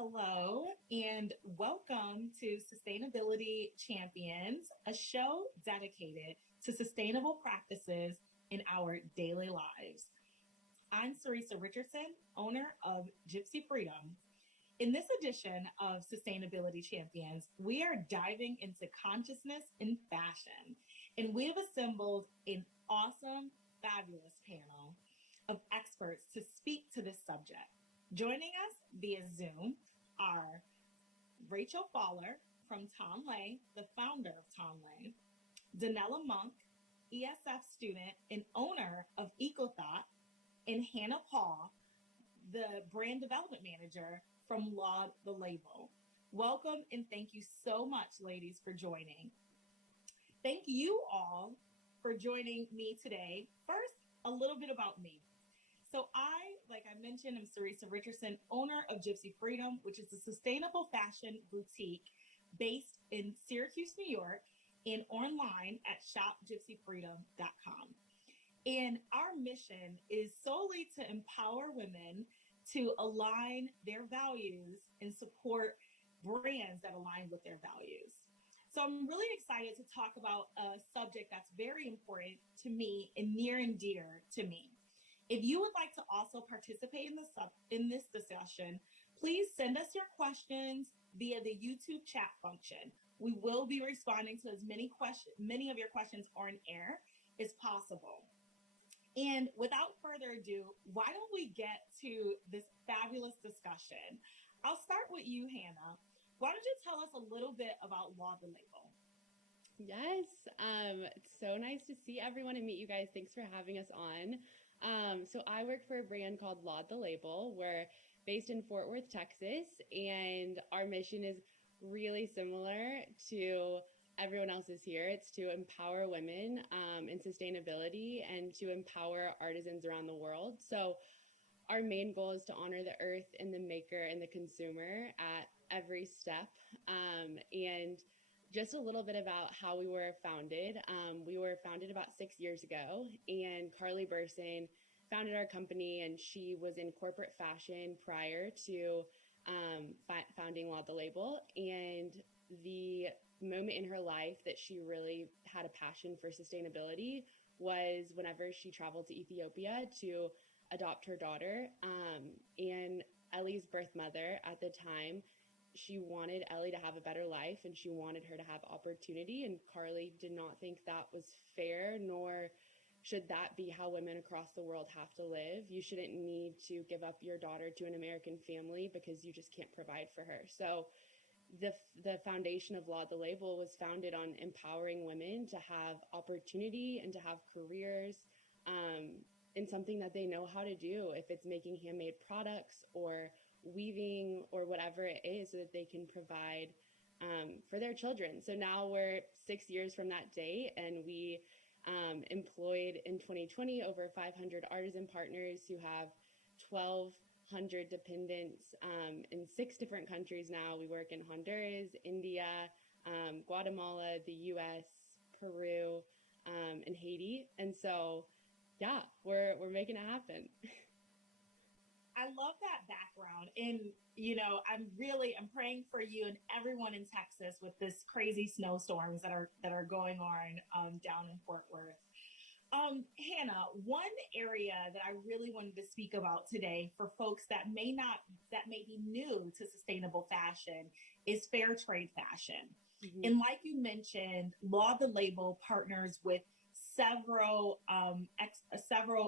Hello, and welcome to Sustainability Champions, a show dedicated to sustainable practices in our daily lives. I'm Sarisa Richardson, owner of Gypsy Freedom. In this edition of Sustainability Champions, we are diving into consciousness in fashion, and we have assembled an awesome, fabulous panel of experts to speak to this subject. Joining us via Zoom are Rachel Fowler from Tom Lay, the founder of Tom Lay, Danella Monk, ESF student and owner of EcoThought, and Hannah Paul, the brand development manager from Laud the Label. Welcome and thank you so much, ladies, for joining. Thank you all for joining me today. First, a little bit about me. So like I mentioned, I'm Sarisa Richardson, owner of Gypsy Freedom, which is a sustainable fashion boutique based in Syracuse, New York, and online at shopgypsyfreedom.com. And our mission is solely to empower women to align their values and support brands that align with their values. So I'm really excited to talk about a subject that's very important to me and near and dear to me. If you would like to also participate in this discussion, please send us your questions via the YouTube chat function. We will be responding to as many of your questions on air as possible. And without further ado, why don't we get to this fabulous discussion? I'll start with you, Hannah. Why don't you tell us a little bit about Laud the Label? Yes, it's so nice to see everyone and meet you guys. Thanks for having us on. So I work for a brand called Laud the Label. We're based in Fort Worth, Texas, and our mission is really similar to everyone else's here. It's to empower women in sustainability and to empower artisans around the world. So our main goal is to honor the earth and the maker and the consumer at every step. And just a little bit about how we were founded. We were founded about 6 years ago, and Carly Burson founded our company, and she was in corporate fashion prior to founding Laud the Label. And the moment in her life that she really had a passion for sustainability was whenever she traveled to Ethiopia to adopt her daughter. And Ellie's birth mother at the time, she wanted Ellie to have a better life and she wanted her to have opportunity. And Carly did not think that was fair, nor should that be how women across the world have to live. You shouldn't need to give up your daughter to an American family because you just can't provide for her. So the foundation of Laud the Label was founded on empowering women to have opportunity and to have careers in something that they know how to do. If it's making handmade products or weaving or whatever it is, so that they can provide for their children. So now we're 6 years from that date, and we employed in 2020 over 500 artisan partners who have 1,200 dependents in 6 different countries now. We work in Honduras, India, Guatemala, the US, Peru, and Haiti. And so, yeah, we're making it happen. I love that background. And, I'm praying for you and everyone in Texas with this crazy snowstorms that are going on down in Fort Worth. Hannah, one area that I really wanted to speak about today for folks that may be new to sustainable fashion is fair trade fashion. Mm-hmm. And like you mentioned, Laud the Label partners with several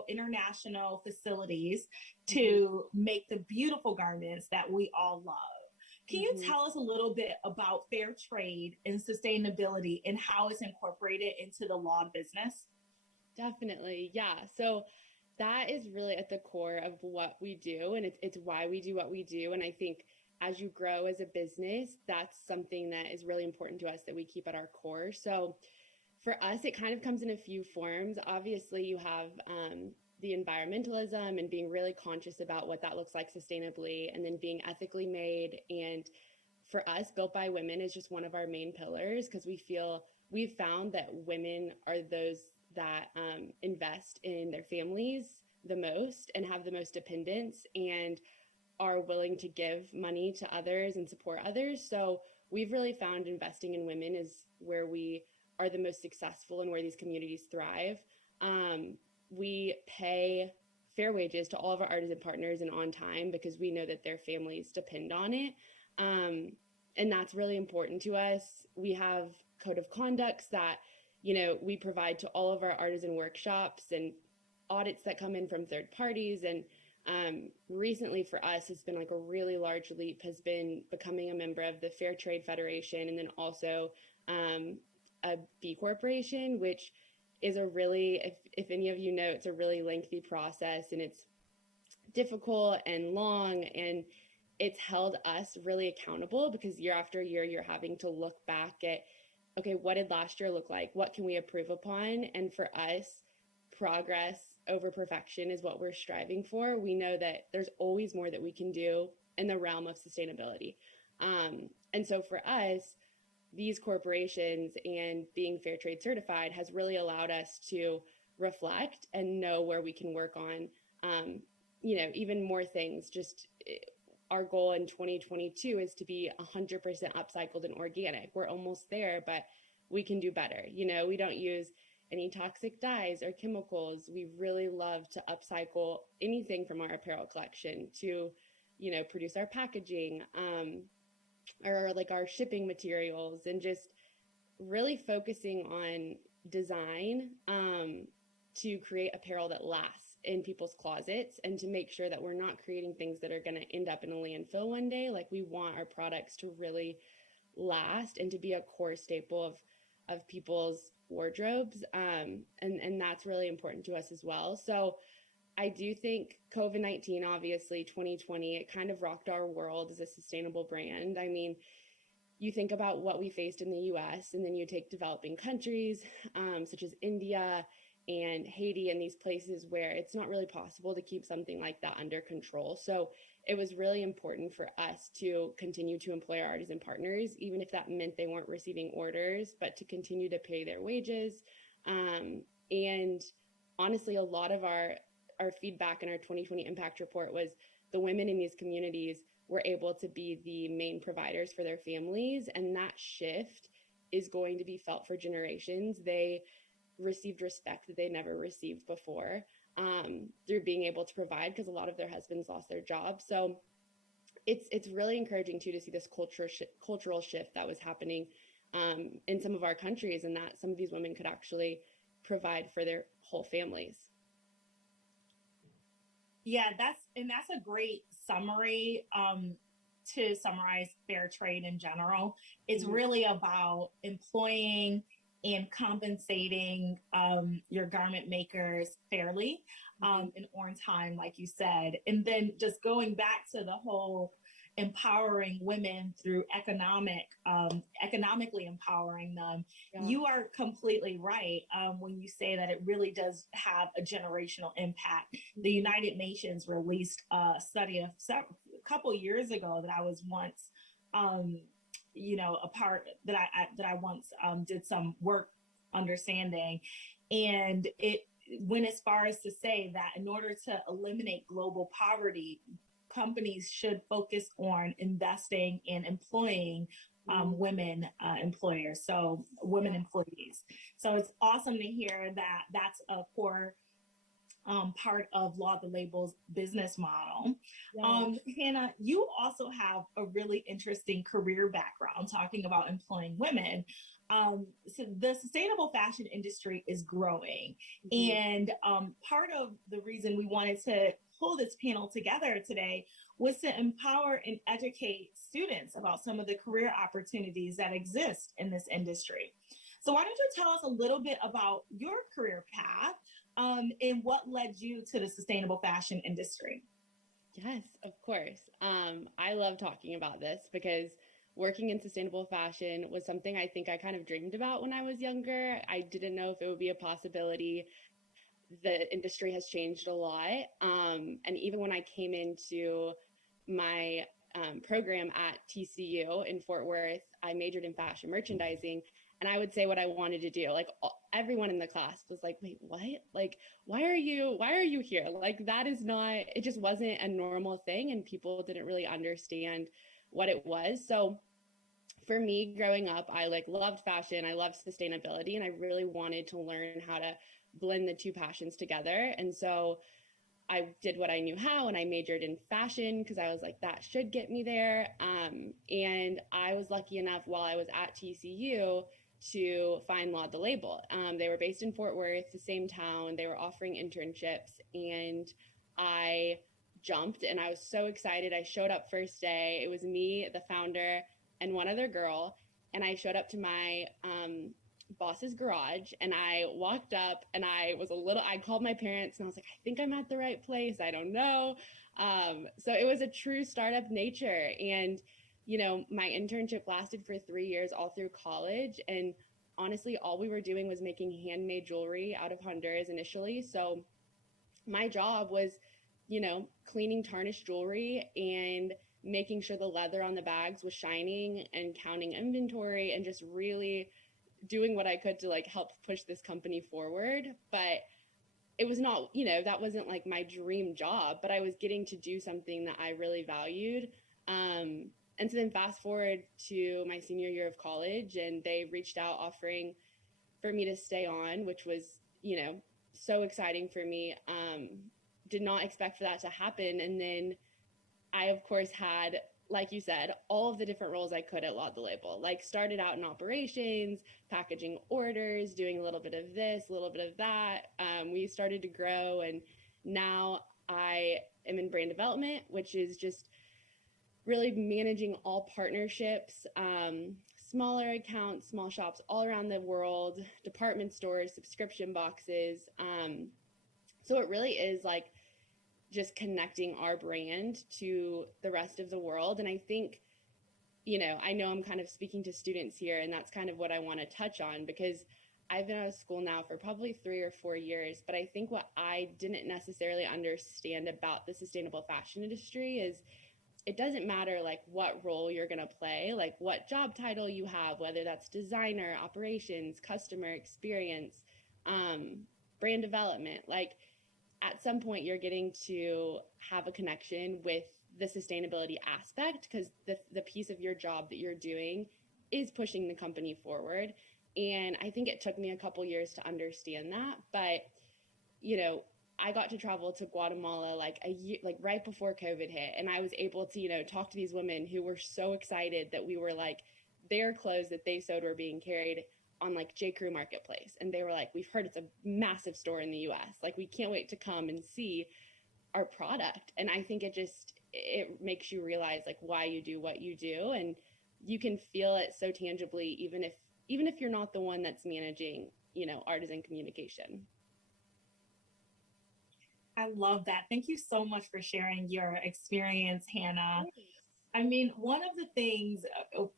international facilities to make the beautiful garments that we all love. Can you tell us a little bit about fair trade and sustainability and how it's incorporated into the Laud business? Definitely. Yeah. So that is really at the core of what we do, and it's why we do what we do. And I think as you grow as a business, that's something that is really important to us that we keep at our core. So for us, it kind of comes in a few forms. Obviously, you have the environmentalism and being really conscious about what that looks like sustainably, and then being ethically made. And for us, Built by Women is just one of our main pillars, because we've found that women are those that invest in their families the most and have the most dependence. And are willing to give money to others and support others. So we've really found investing in women is where we are the most successful and where these communities thrive. We pay fair wages to all of our artisan partners and on time because we know that their families depend on it. And that's really important to us. We have code of conducts that, we provide to all of our artisan workshops and audits that come in from third parties. And recently for us, it's been like a really large leap has been becoming a member of the Fair Trade Federation, and then also a B Corporation, which is a really, if any of you know, it's a really lengthy process, and it's difficult and long, and it's held us really accountable because year after year, you're having to look back at, okay, what did last year look like? What can we improve upon? And for us, progress over perfection is what we're striving for. We know that there's always more that we can do in the realm of sustainability. And so for us, these corporations and being fair trade certified has really allowed us to reflect and know where we can work on, even more things. Just our goal in 2022 is to be 100% upcycled and organic. We're almost there, but we can do better. We don't use any toxic dyes or chemicals. We really love to upcycle anything from our apparel collection to, produce our packaging, or like our shipping materials, and just really focusing on design to create apparel that lasts in people's closets, and to make sure that we're not creating things that are going to end up in a landfill one day. Like, we want our products to really last and to be a core staple of people's wardrobes. And that's really important to us as well. So I do think COVID-19, obviously 2020, it kind of rocked our world as a sustainable brand. I mean, you think about what we faced in the US, and then you take developing countries such as India and Haiti, and these places where it's not really possible to keep something like that under control. So it was really important for us to continue to employ our artisan partners, even if that meant they weren't receiving orders, but to continue to pay their wages. And honestly, a lot of our feedback in our 2020 impact report was the women in these communities were able to be the main providers for their families. And that shift is going to be felt for generations. They received respect that they never received before through being able to provide, because a lot of their husbands lost their jobs. So it's really encouraging too to see this cultural shift that was happening in some of our countries, and that some of these women could actually provide for their whole families. Yeah, that's a great summary. To summarize fair trade in general, it's really about employing and compensating your garment makers fairly and on time, like you said. And then just going back to the whole empowering women through economically empowering them. Yeah. You are completely right when you say that it really does have a generational impact. The United Nations released a study a couple years ago that I was once a part that I once did some work understanding, and it went as far as to say that in order to eliminate global poverty, companies should focus on investing in employing women employers, so women employees. So it's awesome to hear that that's a core part of Law the Label's business model. Yeah. Hannah, you also have a really interesting career background talking about employing women. So the sustainable fashion industry is growing. And part of the reason we wanted to pull this panel together today was to empower and educate students about some of the career opportunities that exist in this industry. So why don't you tell us a little bit about your career path and what led you to the sustainable fashion industry? Yes, of course. I love talking about this because working in sustainable fashion was something I think I kind of dreamed about when I was younger. I didn't know if it would be a possibility. The industry has changed a lot. And even when I came into my program at TCU in Fort Worth, I majored in fashion merchandising. and I would say what I wanted to do. Like everyone in the class was like, wait, what? Like, why are you here? Like, that is not, it just wasn't a normal thing. And people didn't really understand what it was. So for me growing up, I like loved fashion. I loved sustainability, and I really wanted to learn how to blend the two passions together. And so I did what I knew how, and I majored in fashion because I was like, that should get me there. And I was lucky enough while I was at TCU to find Laud the Label. They were based in Fort Worth, the same town. They were offering internships, and I jumped, and I was so excited. I showed up first day. It was me, the founder, and one other girl. And I showed up to my boss's garage, and I walked up, and I called my parents, and I was like, I think I'm at the right place. I don't know. So it was a true startup nature. And you know, my internship lasted for 3 years all through college. And honestly, all we were doing was making handmade jewelry out of Honduras initially. So my job was, you know, cleaning tarnished jewelry and making sure the leather on the bags was shining and counting inventory and just really doing what I could to like help push this company forward. But it was not, you know, that wasn't like my dream job, but I was getting to do something that I really valued. And so then fast forward to my senior year of college, and they reached out offering for me to stay on, which was, you know, so exciting for me. Did not expect for that to happen. And then I, of course, had, like you said, all of the different roles I could at Laud the Label. Like started out in operations, packaging orders, doing a little bit of this, a little bit of that. We started to grow, and now I am in brand development, which is just really managing all partnerships, smaller accounts, small shops all around the world, department stores, subscription boxes. So it really is like just connecting our brand to the rest of the world. And I think, you know I'm kind of speaking to students here, and that's kind of what I want to touch on, because I've been out of school now for probably 3 or 4 years. But I think what I didn't necessarily understand about the sustainable fashion industry is it doesn't matter like what role you're going to play, like what job title you have, whether that's designer, operations, customer experience, brand development. Like at some point you're getting to have a connection with the sustainability aspect, because the piece of your job that you're doing is pushing the company forward. And I think it took me a couple years to understand that. But, you know, I got to travel to Guatemala like a year, like right before COVID hit. And I was able to, you know, talk to these women who were so excited that we were like, their clothes that they sewed were being carried on like J. Crew Marketplace. And they were like, we've heard it's a massive store in the US. Like, we can't wait to come and see our product. And I think it makes you realize like why you do what you do. And you can feel it so tangibly, even if you're not the one that's managing, you know, artisan communication. I love that. Thank you so much for sharing your experience, Hannah. I mean, one of the things,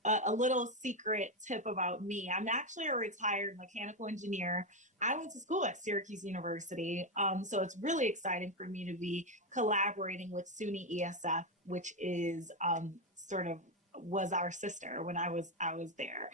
a little secret tip about me, I'm actually a retired mechanical engineer. I went to school at Syracuse University. So it's really exciting for me to be collaborating with SUNY ESF, which is was our sister when I was there.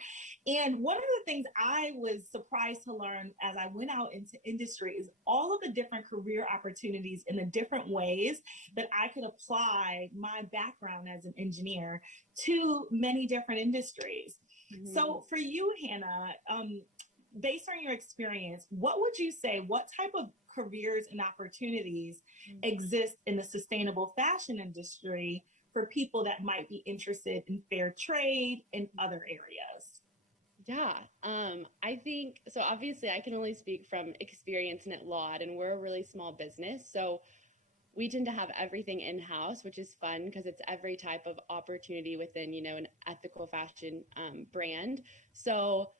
And one of the things I was surprised to learn as I went out into industry is all of the different career opportunities in the different ways that I could apply my background as an engineer to many different industries. Mm-hmm. So for you, Hannah, based on your experience, what would you say, what type of careers and opportunities exist in the sustainable fashion industry for people that might be interested in fair trade and other areas? Yeah, I think, so obviously I can only speak from experience in at Laud, and we're a really small business. So we tend to have everything in-house, which is fun because it's every type of opportunity within, you know, an ethical fashion brand. So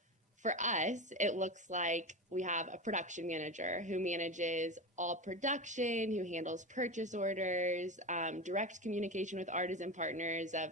for us, it looks like we have a production manager who manages all production, who handles purchase orders, direct communication with artisan partners of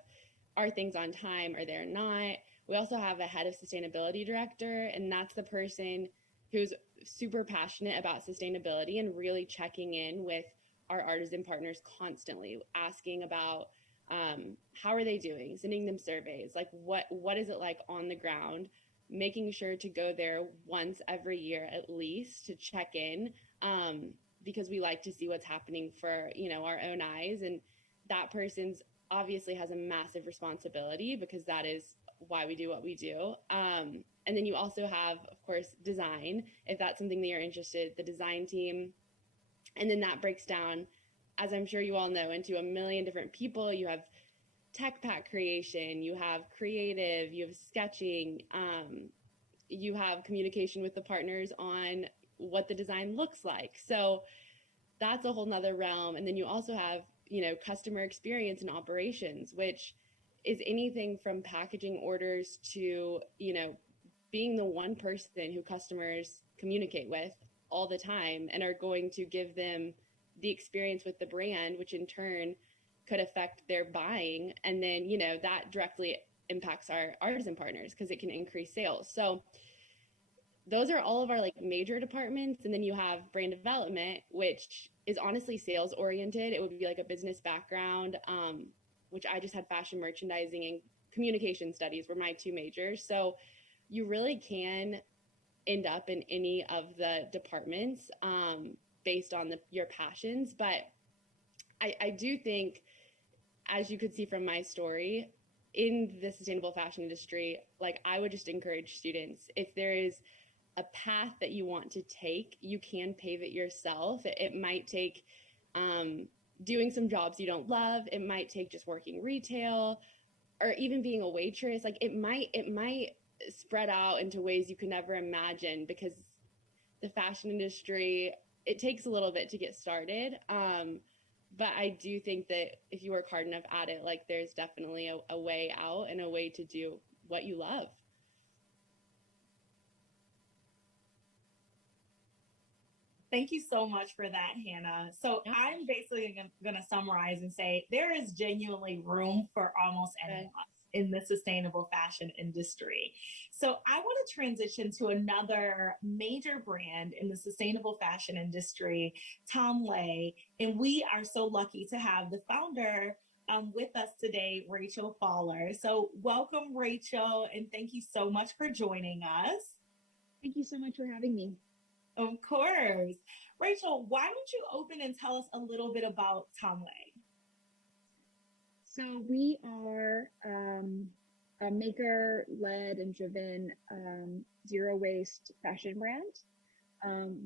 are things on time or they're not. We also have a head of sustainability director, and that's the person who's super passionate about sustainability and really checking in with our artisan partners constantly, asking about how are they doing, sending them surveys, like what is it like on the ground making sure to go there once every year at least to check in, because we like to see what's happening for, our own eyes. And that person's obviously has a massive responsibility because that is why we do what we do. And then you also have, of course, design, if that's something that you're interested, the design team. And then that breaks down, as I'm sure you all know, into a million different people. You have tech pack creation, you have creative, you have sketching, you have communication with the partners on what the design looks like. So that's a whole nother realm. And then you also have, customer experience and operations, which is anything from packaging orders to, being the one person who customers communicate with all the time and are going to give them the experience with the brand, which in turn could affect their buying. And then, that directly impacts our artisan partners because it can increase sales. So those are all of our major departments. And then you have brand development, which is honestly sales oriented. It would be like a business background, which I just had fashion merchandising and communication studies were my two majors. So you really can end up in any of the departments based on your passions. But I do think, as you could see from my story, in the sustainable fashion industry, I would just encourage students, if there is a path that you want to take, you can pave it yourself. It might take doing some jobs you don't love. It might take just working retail or even being a waitress. It might spread out into ways you could never imagine, because the fashion industry, it takes a little bit to get started. But I do think that if you work hard enough at it, there's definitely a way out and a way to do what you love. Thank you so much for that, Hannah. So I'm basically going to summarize and say there is genuinely room for almost anyone in the sustainable fashion industry. So I want to transition to another major brand in the sustainable fashion industry, Tom Lay. And we are so lucky to have the founder with us today, Rachel Faller. So welcome, Rachel, and thank you so much for joining us. Thank you so much for having me. Of course. Rachel, why don't you open and tell us a little bit about Tom Lay? So we are a maker-led and driven zero-waste fashion brand.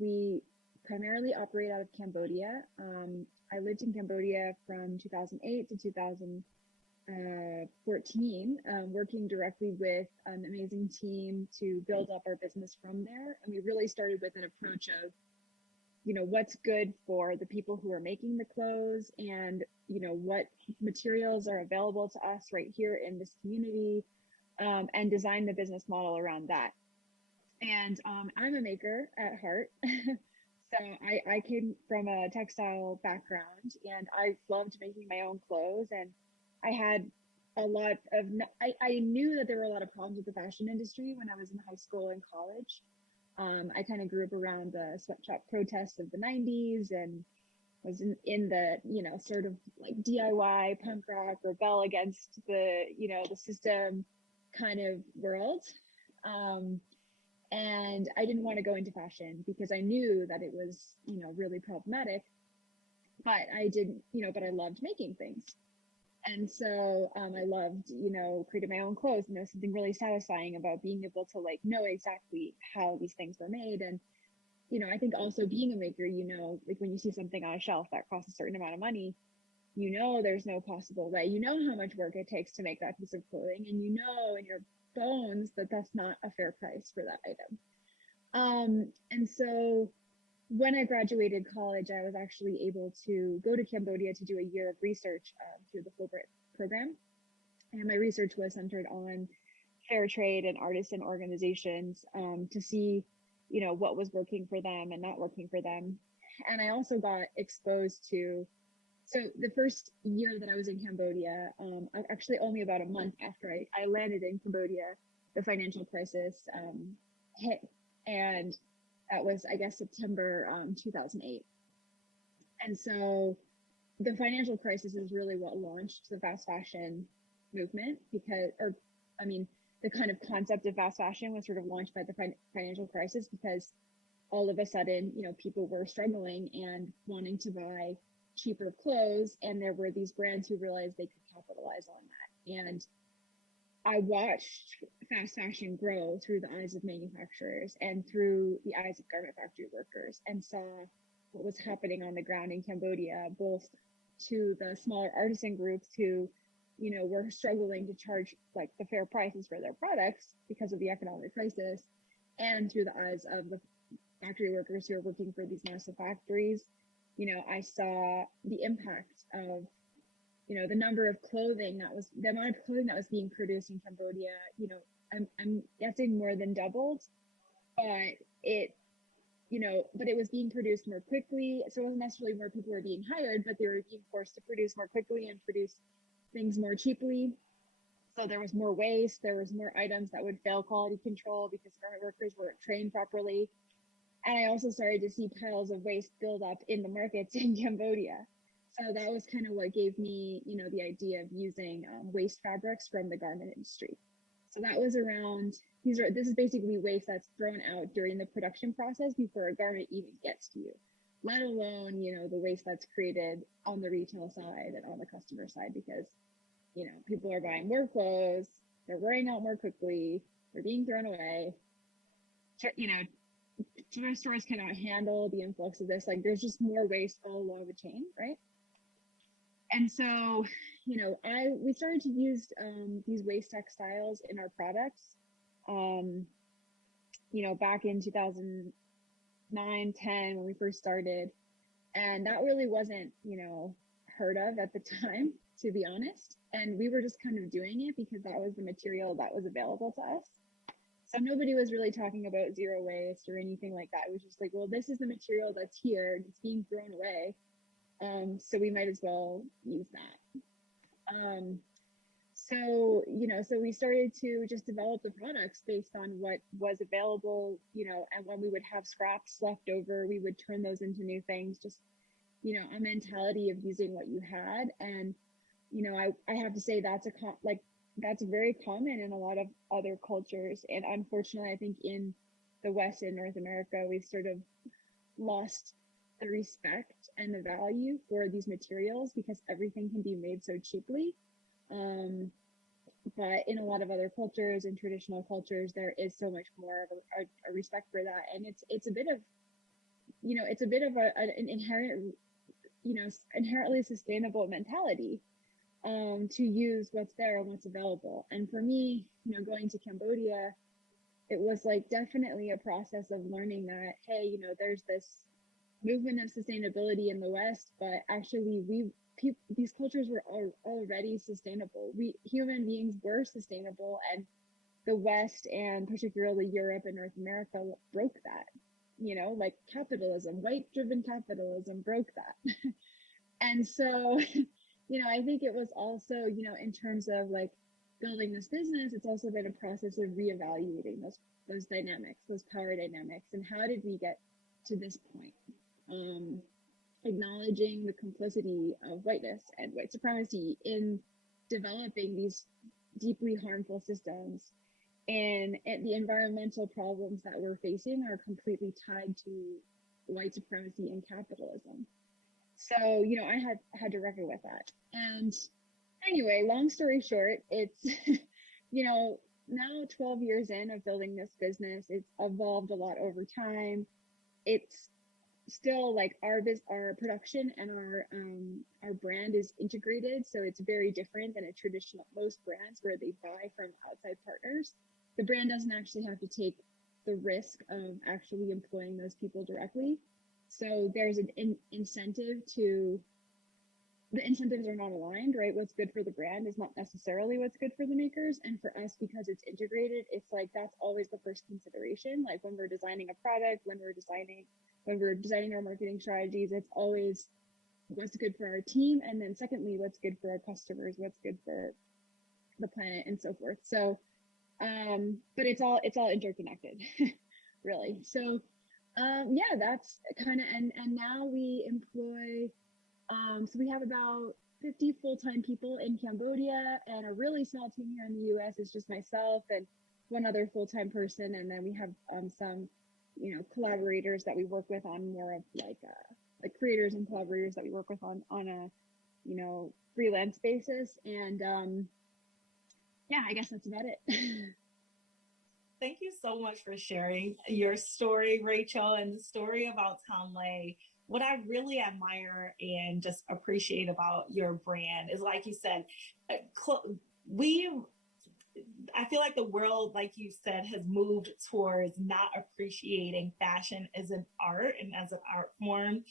We primarily operate out of Cambodia. I lived in Cambodia from 2008 to 2014, working directly with an amazing team to build up our business from there. And we really started with an approach of, what's good for the people who are making the clothes and, what materials are available to us right here in this community, and design the business model around that. And I'm a maker at heart. So I came from a textile background and I loved making my own clothes. And I had a lot of, I knew that there were a lot of problems with the fashion industry when I was in high school and college. I kind of grew up around the sweatshop protests of the 90s and was in the, sort of DIY punk rock, rebel against the, the system kind of world. And I didn't want to go into fashion because I knew that it was, really problematic, but I didn't, but I loved making things. And so I loved, creating my own clothes, something really satisfying about being able to know exactly how these things were made. And, I think also being a maker, when you see something on a shelf that costs a certain amount of money, there's no possible way, how much work it takes to make that piece of clothing. And in your bones that that's not a fair price for that item. And so when I graduated college, I was actually able to go to Cambodia to do a year of research through the Fulbright program. And my research was centered on fair trade and artisan organizations to see, what was working for them and not working for them. And I also got exposed to, so the first year that I was in Cambodia, actually only about a month after I landed in Cambodia, the financial crisis hit. And that was, I guess, September 2008. And so the financial crisis is really what launched the fast fashion movement the kind of concept of fast fashion was sort of launched by the financial crisis, because all of a sudden, you know, people were struggling and wanting to buy cheaper clothes, and there were these brands who realized they could capitalize on that. And I watched fast fashion grow through the eyes of manufacturers and through the eyes of garment factory workers, and saw what was happening on the ground in Cambodia, both to the smaller artisan groups who, you know, were struggling to charge like the fair prices for their products because of the economic crisis, and through the eyes of the factory workers who are working for these massive factories. You know, I saw the impact of, you know, the amount of clothing that was being produced in Cambodia. You know, I'm guessing more than doubled, but it was being produced more quickly. So it wasn't necessarily more people were being hired, but they were being forced to produce more quickly and produce things more cheaply. So there was more waste. There was more items that would fail quality control because garment workers weren't trained properly. And I also started to see piles of waste build up in the markets in Cambodia. So that was kind of what gave me, you know, the idea of using waste fabrics from the garment industry. So that was around, this is basically waste that's thrown out during the production process before a garment even gets to you, let alone, you know, the waste that's created on the retail side and on the customer side, because, you know, people are buying more clothes, they're wearing out more quickly, they're being thrown away. You know, stores cannot handle the influx of this. Like, there's just more waste all along the chain, right? And so, you know, we started to use these waste textiles in our products, you know, back in 2009, 10, when we first started. And that really wasn't, you know, heard of at the time, to be honest. And we were just kind of doing it because that was the material that was available to us. So nobody was really talking about zero waste or anything like that. It was just like, well, this is the material that's here, it's being thrown away. So we might as well use that. So, you know, so we started to just develop the products based on what was available, you know, and when we would have scraps left over, we would turn those into new things, just, you know, a mentality of using what you had. And, you know, I have to say that's that's very common in a lot of other cultures. And unfortunately, I think in the West and North America, we've sort of lost the respect and the value for these materials because everything can be made so cheaply. But in a lot of other cultures and traditional cultures, there is so much more of a respect for that. And it's a bit of, you know, it's a bit of an inherent, you know, inherently sustainable mentality to use what's there and what's available. And for me, you know, going to Cambodia, it was like definitely a process of learning that, hey, you know, there's this movement of sustainability in the West, but actually these cultures were already sustainable. We human beings were sustainable, and the West, and particularly Europe and North America, broke that. You know, like capitalism, white-driven capitalism broke that. And so, you know, I think it was also, you know, in terms of like building this business, it's also been a process of reevaluating those dynamics, those power dynamics, and how did we get to this point? Acknowledging the complicity of whiteness and white supremacy in developing these deeply harmful systems, and the environmental problems that we're facing are completely tied to white supremacy and capitalism. So, you know, I had to reckon with that. And anyway, long story short, it's, you know, now 12 years in of building this business, it's evolved a lot over time. It's still like our production and our brand is integrated, so it's very different than a traditional most brands where they buy from outside partners. The brand doesn't actually have to take the risk of actually employing those people directly. So there's an incentive to, the incentives are not aligned, right? What's good for the brand is not necessarily what's good for the makers. And for us, because it's integrated, it's like that's always the first consideration. Like when we're designing a product, when we're designing our marketing strategies, it's always what's good for our team, and then secondly, what's good for our customers, what's good for the planet, and so forth. So, but it's all interconnected, really. So, yeah, that's kind of, and now we employ, so we have about 50 full-time people in Cambodia, and a really small team here in the US is just myself and one other full-time person. And then we have some, collaborators that we work with on more of like creators and collaborators that we work with on a, freelance basis. And yeah, I guess that's about it. Thank you so much for sharing your story, Rachel, and the story about Tonlé. What I really admire and just appreciate about your brand is, like you said, I feel like the world, like you said, has moved towards not appreciating fashion as an art and as an art form.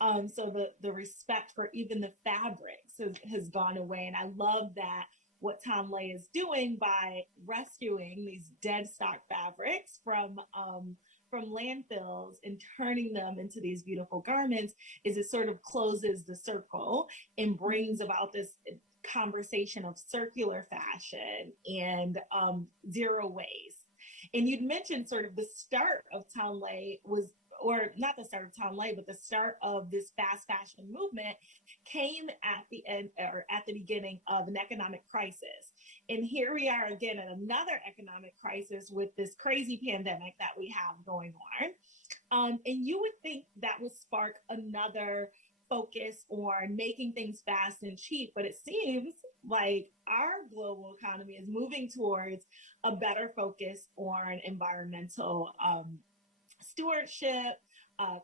So the respect for even the fabrics has gone away. And I love that what Tonlé is doing by rescuing these dead stock fabrics from landfills and turning them into these beautiful garments is it sort of closes the circle and brings about this conversation of circular fashion and zero waste. And you'd mentioned sort of the start of Tonlé was, or not the start of Tonlé, but the start of this fast fashion movement came at the end or at the beginning of an economic crisis. And here we are again in another economic crisis with this crazy pandemic that we have going on. And you would think that would spark another focus on making things fast and cheap, but it seems like our global economy is moving towards a better focus on environmental stewardship,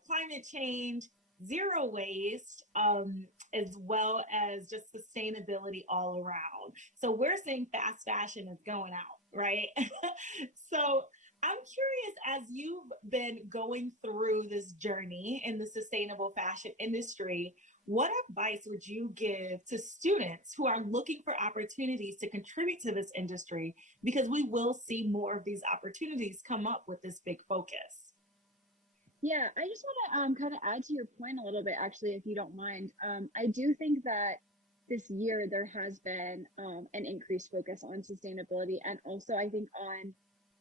climate change, zero waste, as well as just sustainability all around. So we're seeing fast fashion is going out, right? So I'm curious, as you've been going through this journey in the sustainable fashion industry, what advice would you give to students who are looking for opportunities to contribute to this industry? Because we will see more of these opportunities come up with this big focus. Yeah, I just want to kind of add to your point a little bit, actually, if you don't mind. I do think that this year there has been an increased focus on sustainability, and also I think on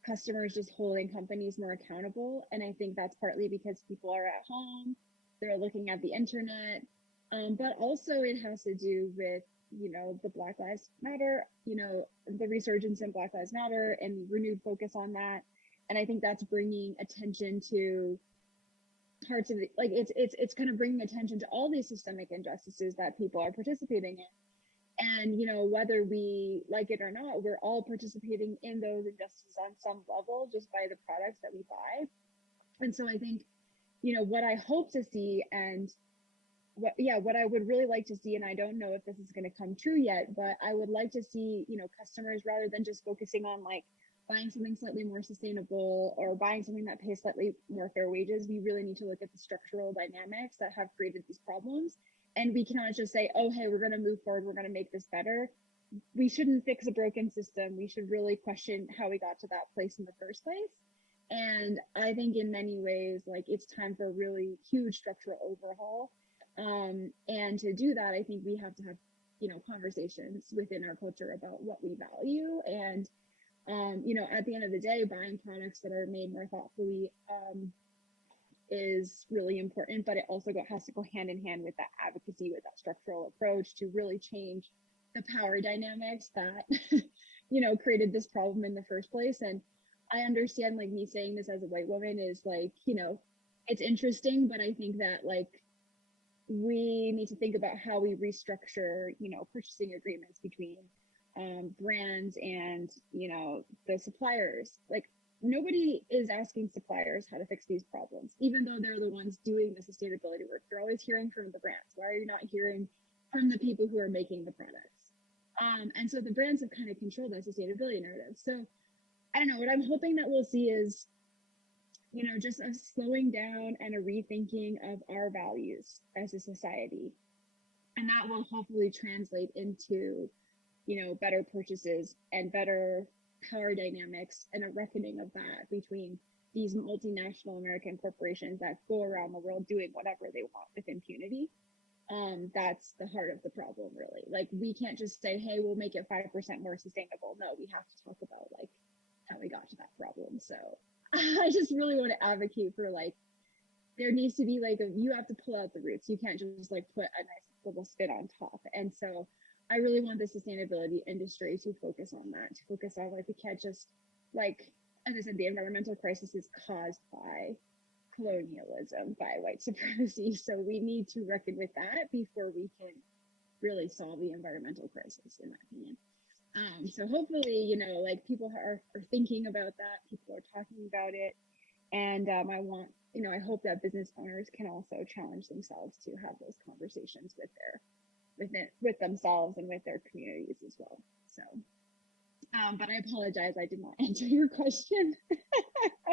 customers just holding companies more accountable. And I think that's partly because people are at home, they're looking at the internet, but also it has to do with, the Black Lives Matter, the resurgence in Black Lives Matter and renewed focus on that. And I think that's bringing attention to parts of it, like it's kind of bringing attention to all these systemic injustices that people are participating in. And, whether we like it or not, we're all participating in those injustices on some level just by the products that we buy. And so I think, what I hope to see and what I would really like to see, and I don't know if this is going to come true yet, but I would like to see, customers, rather than just focusing on like buying something slightly more sustainable or buying something that pays slightly more fair wages, we really need to look at the structural dynamics that have created these problems. And we cannot just say, oh, hey, we're going to move forward, we're going to make this better. We shouldn't fix a broken system. We should really question how we got to that place in the first place. And I think in many ways, like, it's time for a really huge structural overhaul. And to do that, I think we have to have, conversations within our culture about what we value. And, at the end of the day, buying products that are made more thoughtfully is really important, but it also has to go hand in hand with that advocacy, with that structural approach to really change the power dynamics that, created this problem in the first place. And I understand, like, me saying this as a white woman is like, it's interesting, but I think that, like, we need to think about how we restructure, purchasing agreements between brands and, the suppliers. Like, nobody is asking suppliers how to fix these problems, even though they're the ones doing the sustainability work. They're always hearing from the brands. Why are you not hearing from the people who are making the products? And so the brands have kind of controlled that sustainability narrative. So I don't know, what I'm hoping that we'll see is, just a slowing down and a rethinking of our values as a society. And that will hopefully translate into, better purchases and better power dynamics and a reckoning of that between these multinational American corporations that go around the world doing whatever they want with impunity. That's the heart of the problem, really. Like, we can't just say, hey, we'll make it 5% more sustainable. No, we have to talk about, like, how we got to that problem. So I just really want to advocate for, like, there needs to be, like, you have to pull out the roots. You can't just, like, put a nice little spin on top. And so I really want the sustainability industry to focus on that, to focus on like, we can't just like, as I said, the environmental crisis is caused by colonialism, by white supremacy. So we need to reckon with that before we can really solve the environmental crisis, in my opinion. So hopefully, you know, like people are thinking about that, people are talking about it. And I want, you know, I hope that business owners can also challenge themselves to have those conversations with themselves and with their communities as well. So, but I apologize, I did not answer your question.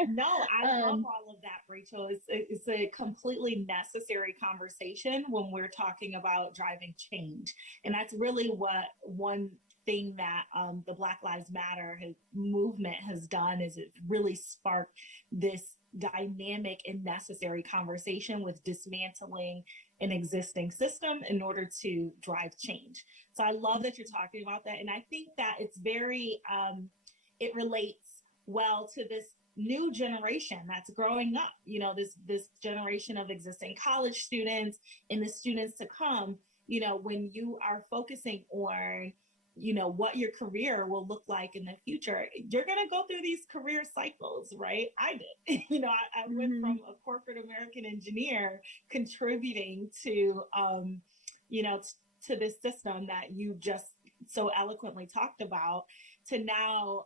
No, I love all of that, Rachel. It's a completely necessary conversation when we're talking about driving change. And that's really what one thing that the Black Lives Matter movement has done is it really sparked this dynamic and necessary conversation with dismantling an existing system in order to drive change. So I love that you're talking about that. And I think that it's very, it relates well to this new generation that's growing up, you know, this generation of existing college students and the students to come. You know, when you are focusing on, you know, what your career will look like in the future, you're going to go through these career cycles, right? I did. You know, I went from a corporate American engineer contributing to, you know, to this system that you just so eloquently talked about, to now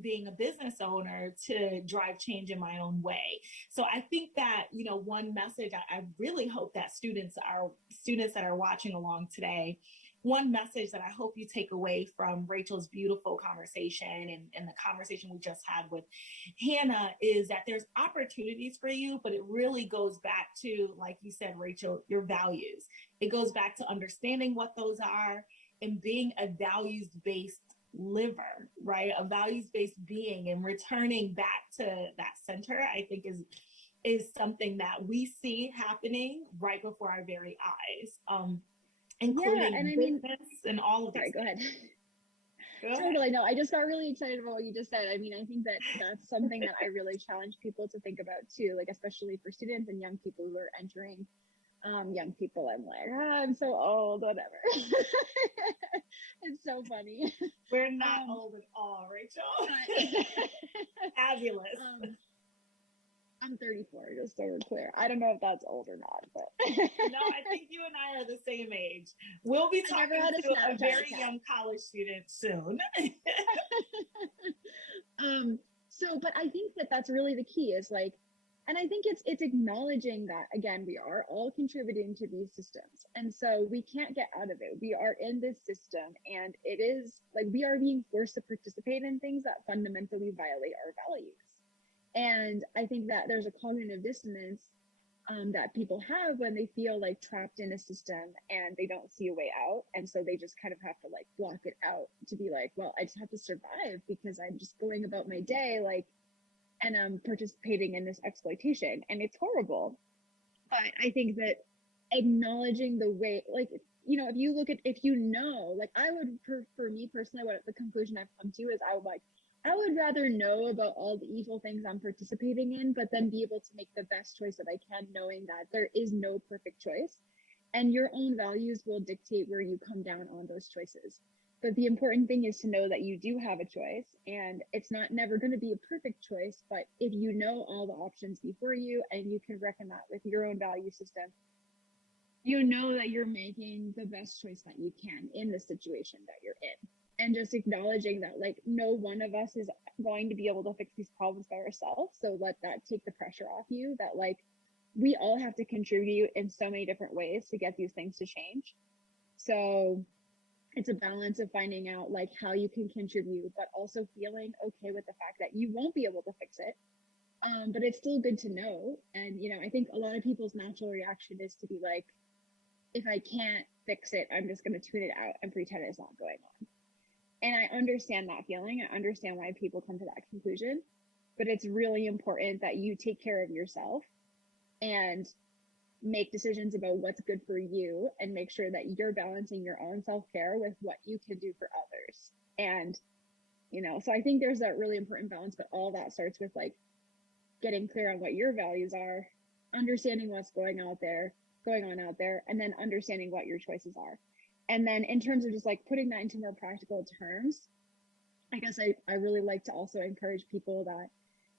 being a business owner to drive change in my own way. So I think that, you know, one message I really hope that students that are watching along today, one message that I hope you take away from Rachel's beautiful conversation and the conversation we just had with Hannah is that there's opportunities for you, but it really goes back to, like you said, Rachel, your values. It goes back to understanding what those are and being a values-based liver, right? A values-based being, and returning back to that center, I think is something that we see happening right before our very eyes. Including business and all of that. Sorry, go ahead. Totally. No, I just got really excited about what you just said. I mean, I think that that's something that I really challenge people to think about too, like especially for students and young people who are entering. Young people, I'm like, I'm so old, whatever. It's so funny. We're not old at all, Rachel. Fabulous. I'm 34, just so we're clear. I don't know if that's old or not, but no, I think you and I are the same age. We'll be talking to a very young college student soon. But I think that that's really the key is like, and I think it's acknowledging that, again, we are all contributing to these systems. And so we can't get out of it. We are in this system, and it is like we are being forced to participate in things that fundamentally violate our values. And I think that there's a cognitive dissonance that people have when they feel like trapped in a system and they don't see a way out. And so they just kind of have to like block it out to be like, well, I just have to survive because I'm just going about my day like, and I'm participating in this exploitation, and it's horrible. But I think that acknowledging the way, like, you know, if you know, like I would, for me personally, what the conclusion I've come to is I would rather know about all the evil things I'm participating in, but then be able to make the best choice that I can, knowing that there is no perfect choice, and your own values will dictate where you come down on those choices. But the important thing is to know that you do have a choice, and it's never going to be a perfect choice, but if you know all the options before you and you can reckon that with your own value system, you know that you're making the best choice that you can in the situation that you're in. And just acknowledging that, like, no one of us is going to be able to fix these problems by ourselves. So let that take the pressure off you, that, like, we all have to contribute in so many different ways to get these things to change. So it's a balance of finding out, like, how you can contribute, but also feeling okay with the fact that you won't be able to fix it. But it's still good to know. And, you know, I think a lot of people's natural reaction is to be like, if I can't fix it, I'm just going to tune it out and pretend it's not going on. And I understand that feeling. I understand why people come to that conclusion, but it's really important that you take care of yourself and make decisions about what's good for you and make sure that you're balancing your own self-care with what you can do for others. And, you know, so I think there's that really important balance, but all that starts with like getting clear on what your values are, understanding what's going out there, going on out there, and then understanding what your choices are. And then in terms of just like putting that into more practical terms, I guess I really like to also encourage people that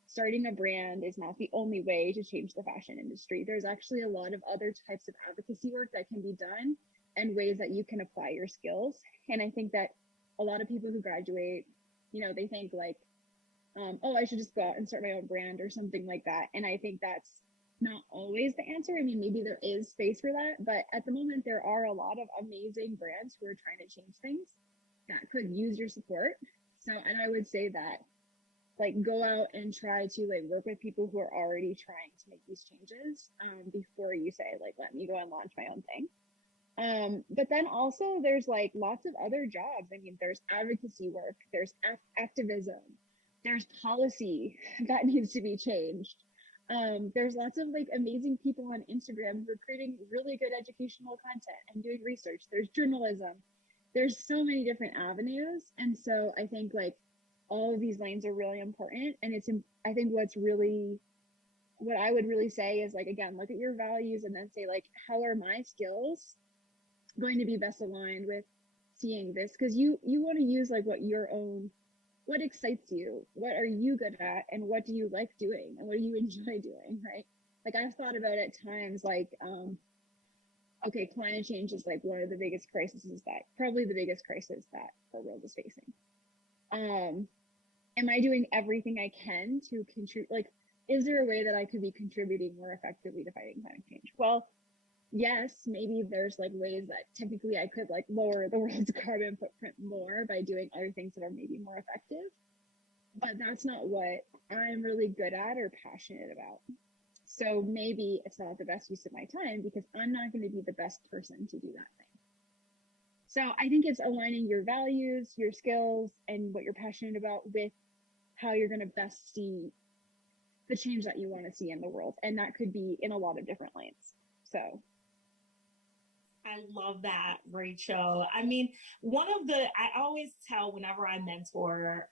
starting a brand is not the only way to change the fashion industry. There's actually a lot of other types of advocacy work that can be done and ways that you can apply your skills. And I think that a lot of people who graduate, you know, they think like, oh, I should just go out and start my own brand or something like that. And I think that's not always the answer. I mean, maybe there is space for that, but at the moment, there are a lot of amazing brands who are trying to change things that could use your support. So, and I would say that like go out and try to like work with people who are already trying to make these changes before you say like, let me go and launch my own thing. But then also there's like lots of other jobs. I mean, there's advocacy work, there's activism, there's policy that needs to be changed. There's lots of like amazing people on Instagram who are creating really good educational content and doing research. There's journalism. There's so many different avenues. And so I think like all of these lanes are really important. And I think what I would really say is like, again, look at your values and then say like, how are my skills going to be best aligned with seeing this? Because you want to use like what excites you, what are you good at, and what do you like doing, and what do you enjoy doing, right? Like I've thought about at times like, okay, climate change is like one of the biggest crises probably the biggest crisis that the world is facing. Am I doing everything I can to contribute? Like, is there a way that I could be contributing more effectively to fighting climate change? Well, yes, maybe there's like ways that technically I could like lower the world's carbon footprint more by doing other things that are maybe more effective, but that's not what I'm really good at or passionate about. So maybe it's not the best use of my time because I'm not going to be the best person to do that thing. So I think it's aligning your values, your skills, and what you're passionate about with how you're going to best see the change that you want to see in the world. And that could be in a lot of different lanes. So I love that, Rachel. I mean, I always tell whenever I mentor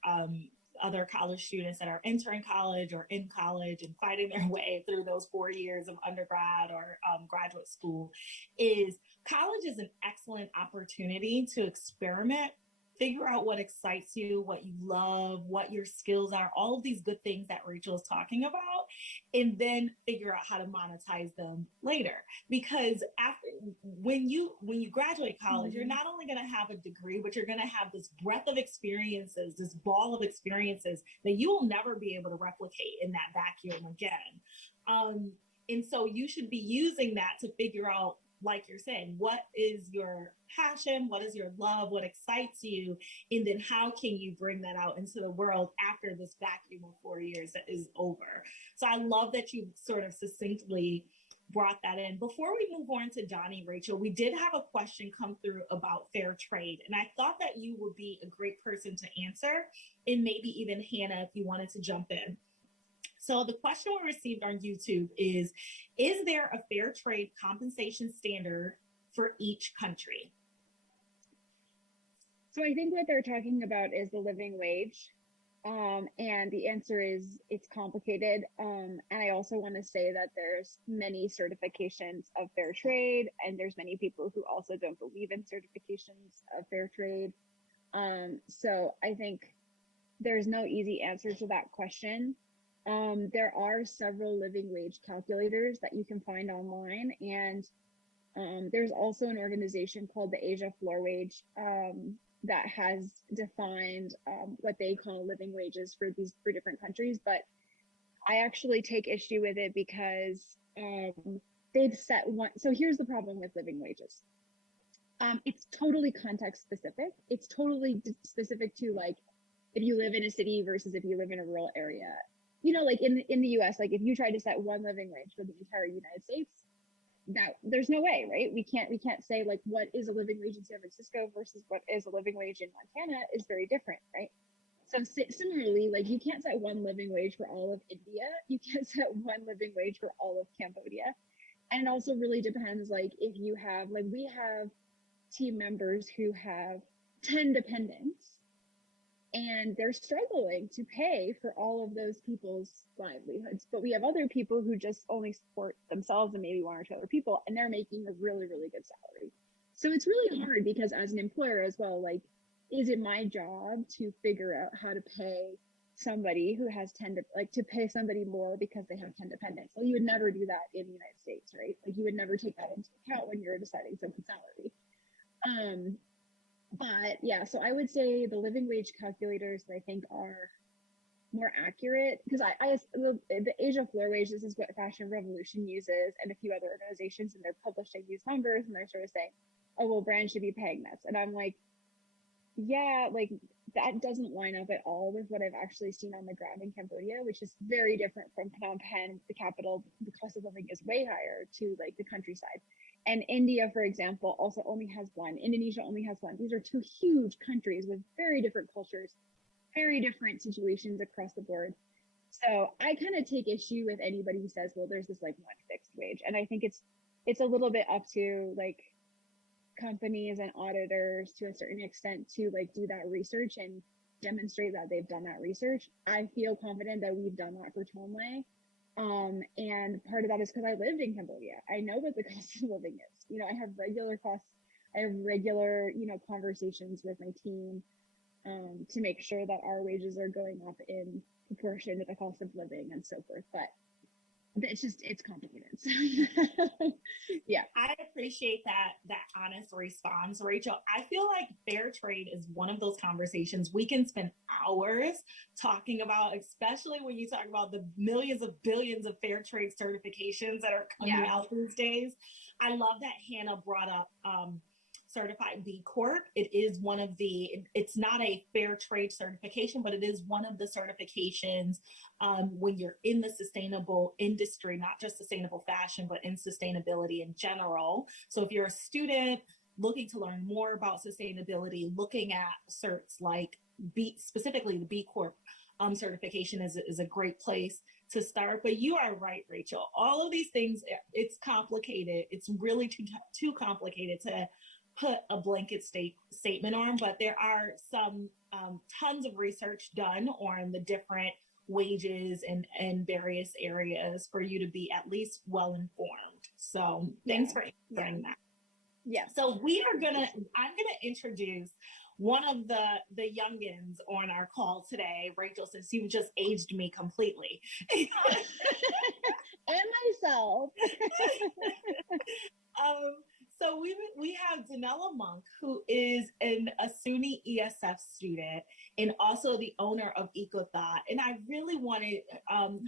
other college students that are entering college or in college and fighting their way through those 4 years of undergrad or graduate school, is college is an excellent opportunity to experiment, figure out what excites you, what you love, what your skills are, all of these good things that Rachel is talking about, and then figure out how to monetize them later. Because when you graduate college, you're not only going to have a degree, but you're going to have this breadth of experiences, this ball of experiences that you will never be able to replicate in that vacuum again. And so you should be using that to figure out, like you're saying, what is your passion? What is your love? What excites you? And then how can you bring that out into the world after this vacuum of 4 years is over? So I love that you sort of succinctly brought that in. Before we move on to Johnny, Rachel, we did have a question come through about fair trade. And I thought that you would be a great person to answer, and maybe even Hannah, if you wanted to jump in. So the question we received on YouTube is there a fair trade compensation standard for each country? So I think what they're talking about is the living wage. And the answer is it's complicated. And I also want to say that there's many certifications of fair trade, and there's many people who also don't believe in certifications of fair trade. So I think there's no easy answer to that question. There are several living wage calculators that you can find online, and there's also an organization called the Asia Floor Wage that has defined what they call living wages for different countries. But I actually take issue with it because they've set one. So here's the problem with living wages. It's totally context specific. It's totally specific to like if you live in a city versus if you live in a rural area. You know, like in the US, like if you try to set one living wage for the entire United States, that there's no way, right? We can't say like what is a living wage in San Francisco versus what is a living wage in Montana is very different, right? So similarly, like you can't set one living wage for all of India. You can't set one living wage for all of Cambodia. And it also really depends, like if you have, like we have team members who have 10 dependents, and they're struggling to pay for all of those people's livelihoods. But we have other people who just only support themselves and maybe one or two other people, and they're making a really, really good salary. So it's really hard because as an employer as well, like, is it my job to figure out how to pay somebody who has to pay somebody more because they have 10 dependents? Well, you would never do that in the United States, right? Like, you would never take that into account when you're deciding someone's salary. But yeah, so I would say the living wage calculators that I think are more accurate, because the Asia floor wage, this is what Fashion Revolution uses and a few other organizations, and they're publishing these numbers and they're sort of saying, oh, well, brands should be paying this. And I'm like, yeah, like, that doesn't line up at all with what I've actually seen on the ground in Cambodia, which is very different from Phnom Penh, the capital. The cost of living is way higher, to like the countryside. And India, for example, also only has one. Indonesia only has one. These are two huge countries with very different cultures, very different situations across the board. So I kind of take issue with anybody who says, well, there's this like one fixed wage. And I think it's a little bit up to like companies and auditors to a certain extent to like do that research and demonstrate that they've done that research. I feel confident that we've done that for Tonle. And part of that is because I lived in Cambodia. I know what the cost of living is. You know, I have regular costs. I have regular, conversations with my team to make sure that our wages are going up in proportion to the cost of living and so forth. But it's complicated. So, yeah. I appreciate that honest response, Rachel. I feel like fair trade is one of those conversations we can spend hours talking about, especially when you talk about the millions of billions of fair trade certifications that are coming out these days. I love that Hannah brought up certified B Corp. It is one of it's not a fair trade certification, but it is one of the certifications when you're in the sustainable industry, not just sustainable fashion, but in sustainability in general. So if you're a student looking to learn more about sustainability, looking at certs like specifically the B Corp certification is a great place to start. But you are right, Rachel. All of these things, it's complicated. It's really too complicated to put a blanket statement on, but there are some tons of research done on the different wages in various areas for you to be at least well informed. So thanks for answering that. Yeah. So I'm gonna introduce one of the youngins on our call today, Rachel, since you just aged me completely. And myself. So we have Danella Monk, who is a SUNY ESF student and also the owner of EcoThought. And I really wanted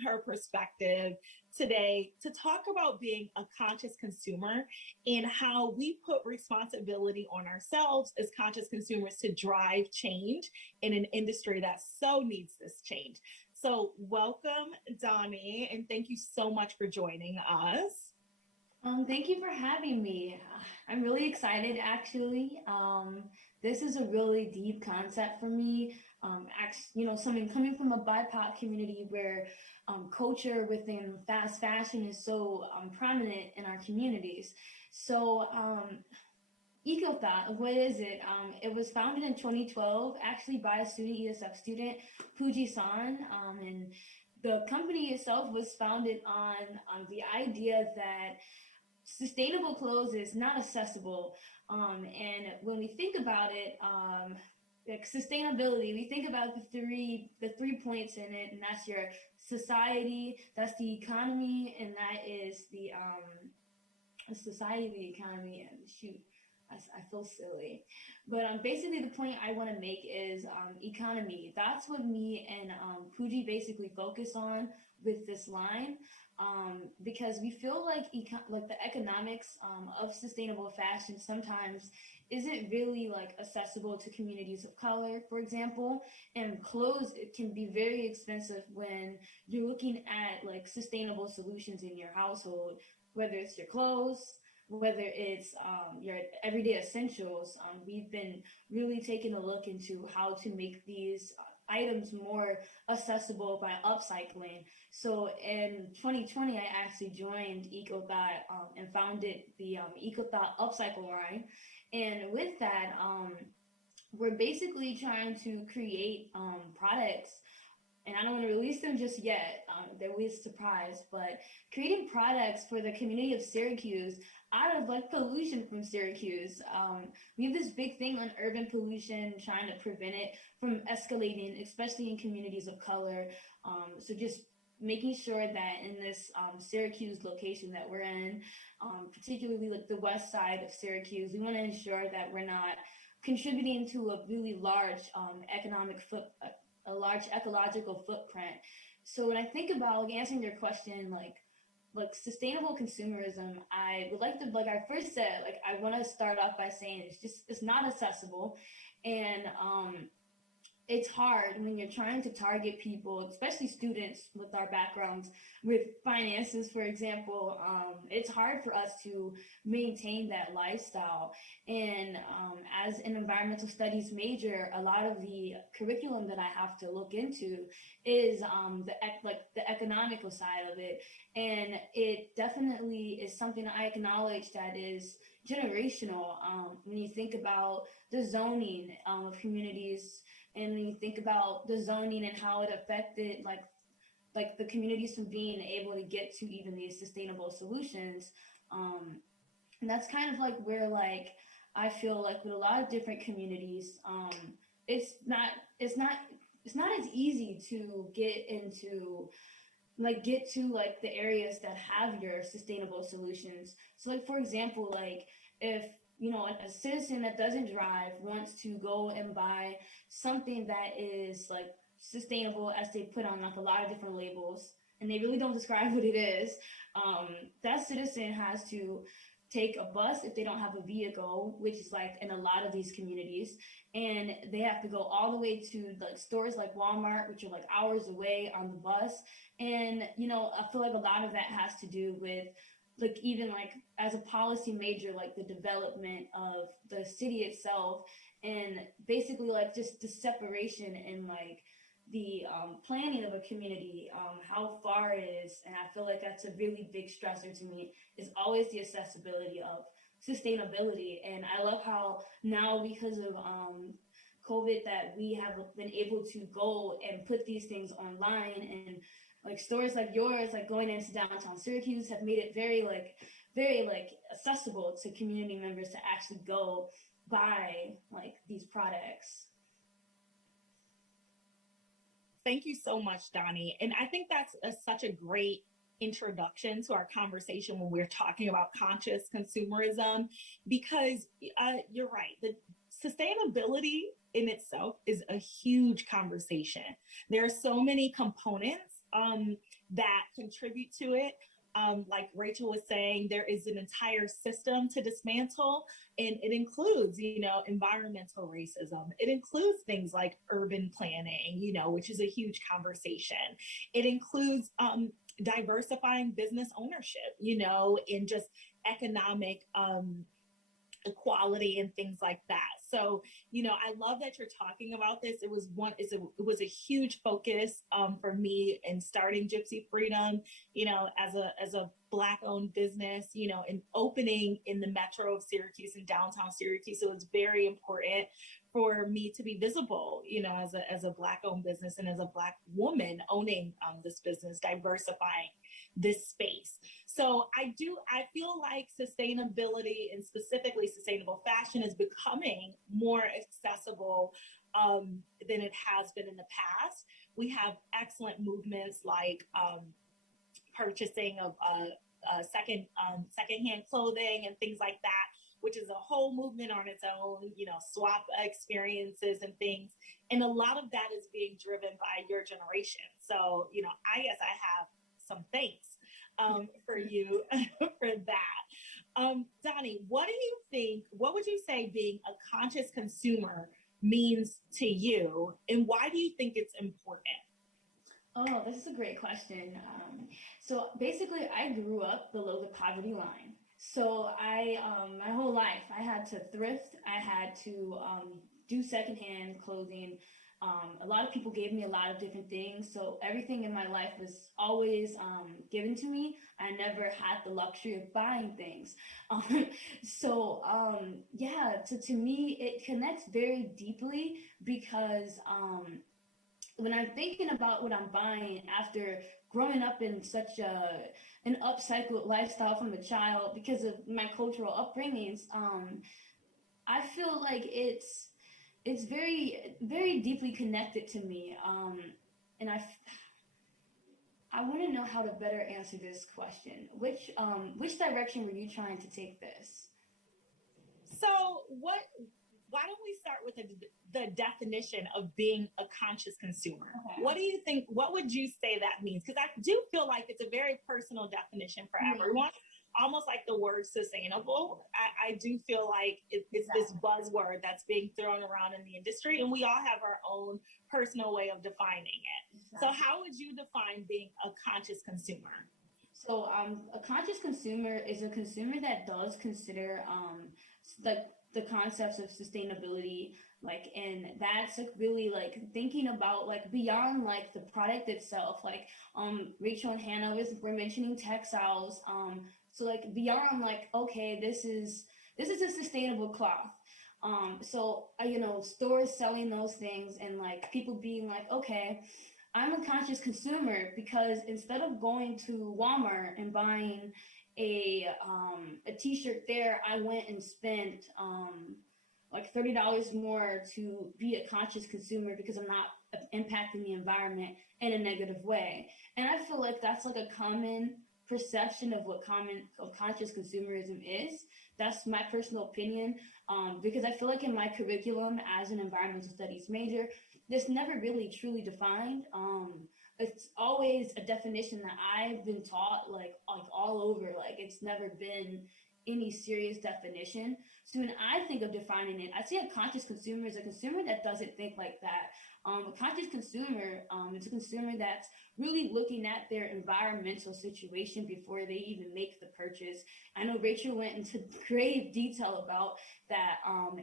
her perspective today to talk about being a conscious consumer and how we put responsibility on ourselves as conscious consumers to drive change in an industry that so needs this change. So welcome, Donnie, and thank you so much for joining us. Thank you for having me. I'm really excited, actually. This is a really deep concept for me. Something coming from a BIPOC community where culture within fast fashion is so prominent in our communities. So EcoThought, what is it? It was founded in 2012, actually by a SUNY ESF student, Puji-san, and the company itself was founded on the idea that sustainable clothes is not accessible. And when we think about it, like sustainability, we think about the three points in it, and that's your society, that's the economy, and that is the society, the economy, and shoot, I feel silly. But basically the point I want to make is economy. That's what me and Puji basically focus on with this line. Because we feel like the economics of sustainable fashion sometimes isn't really like accessible to communities of color, for example. And clothes, it can be very expensive when you're looking at like sustainable solutions in your household, whether it's your clothes, whether it's your everyday essentials. We've been really taking a look into how to make these items more accessible by upcycling. So in 2020, I actually joined EcoThought and founded the EcoThought Upcycle line. And with that, we're basically trying to create products, and I don't want to release them just yet. They're always a surprise, but creating products for the community of Syracuse out of like pollution from Syracuse. We have this big thing on urban pollution, trying to prevent it from escalating, especially in communities of color. So just making sure that in this Syracuse location that we're in, particularly like the west side of Syracuse, we want to ensure that we're not contributing to a really large a large ecological footprint. So when I think about like answering your question, like sustainable consumerism, I would like to, like I first said, like I want to start off by saying it's not accessible, and it's hard when you're trying to target people, especially students with our backgrounds with finances, for example. It's hard for us to maintain that lifestyle. And as an environmental studies major, a lot of the curriculum that I have to look into is the economical side of it. And it definitely is something I acknowledge that is generational. When you think about the zoning of communities, and when you think about the zoning and how it affected like the communities from being able to get to even these sustainable solutions, and that's kind of like where like I feel like with a lot of different communities, it's not as easy to get to like the areas that have your sustainable solutions. So like for example, like if a citizen that doesn't drive wants to go and buy something that is like sustainable, as they put on like a lot of different labels, and they really don't describe what it is, that citizen has to take a bus if they don't have a vehicle, which is like in a lot of these communities, and they have to go all the way to like stores like Walmart, which are like hours away on the bus. And I feel like a lot of that has to do with like even like as a policy major, like the development of the city itself, and basically like just the separation and like the planning of a community, how far it is. And I feel like that's a really big stressor to me, is always the accessibility of sustainability. And I love how now, because of COVID, that we have been able to go and put these things online, and like stores like yours, like going into downtown Syracuse, have made it very accessible to community members to actually go buy like these products. Thank you so much, Donnie. And I think that's such a great introduction to our conversation when we're talking about conscious consumerism, because you're right. The sustainability in itself is a huge conversation. There are so many components that contribute to it. Like Rachel was saying, there is an entire system to dismantle, and it includes, environmental racism. It includes things like urban planning, which is a huge conversation. It includes diversifying business ownership, and just economic equality and things like that. So, I love that you're talking about this. It was a huge focus for me in starting Gypsy Freedom, as a Black-owned business, and opening in the metro of Syracuse and downtown Syracuse. So it's very important for me to be visible, as a Black-owned business and as a Black woman owning this business, diversifying this space. So I feel like sustainability, and specifically sustainable fashion, is becoming more accessible than it has been in the past. We have excellent movements like purchasing of secondhand clothing and things like that, which is a whole movement on its own, swap experiences and things. And a lot of that is being driven by your generation. So, I guess I have some thanks for you for that. Donnie, what would you say being a conscious consumer means to you, and why do you think it's important? Oh, this is a great question. So basically, I grew up below the poverty line. So my whole life, I had to thrift. I had to do secondhand clothing. A lot of people gave me a lot of different things. So everything in my life was always given to me. I never had the luxury of buying things. Yeah, to me, it connects very deeply because when I'm thinking about what I'm buying after growing up in such an upcycled lifestyle from a child because of my cultural upbringings, I feel like it's very, very deeply connected to me. And I want to know how to better answer this question. Which direction were you trying to take this? So why don't we start with the definition of being a conscious consumer? Okay. What do you think, what would you say that means? Because I do feel like it's a very personal definition for everyone. Almost like the word sustainable. I do feel like it's this buzzword that's being thrown around in the industry, and we all have our own personal way of defining it. Exactly. So how would you define being a conscious consumer? So a conscious consumer is a consumer that does consider the concepts of sustainability, like, and that's like really like thinking about like beyond like the product itself. Like Rachel and Hannah were mentioning textiles. So like beyond like, okay, this is a sustainable cloth. So stores selling those things and like people being like, okay, I'm a conscious consumer because instead of going to Walmart and buying a t-shirt there, I went and spent like $30 more to be a conscious consumer because I'm not impacting the environment in a negative way. And I feel like that's like a common perception of what conscious consumerism is. That's my personal opinion, because I feel like in my curriculum as an environmental studies major, this never really truly defined. It's always a definition that I've been taught like all over. Like it's never been any serious definition. So when I think of defining it, I see a conscious consumer as a consumer that doesn't think like that. A conscious consumer is a consumer that's really looking at their environmental situation before they even make the purchase. I know Rachel went into great detail about that,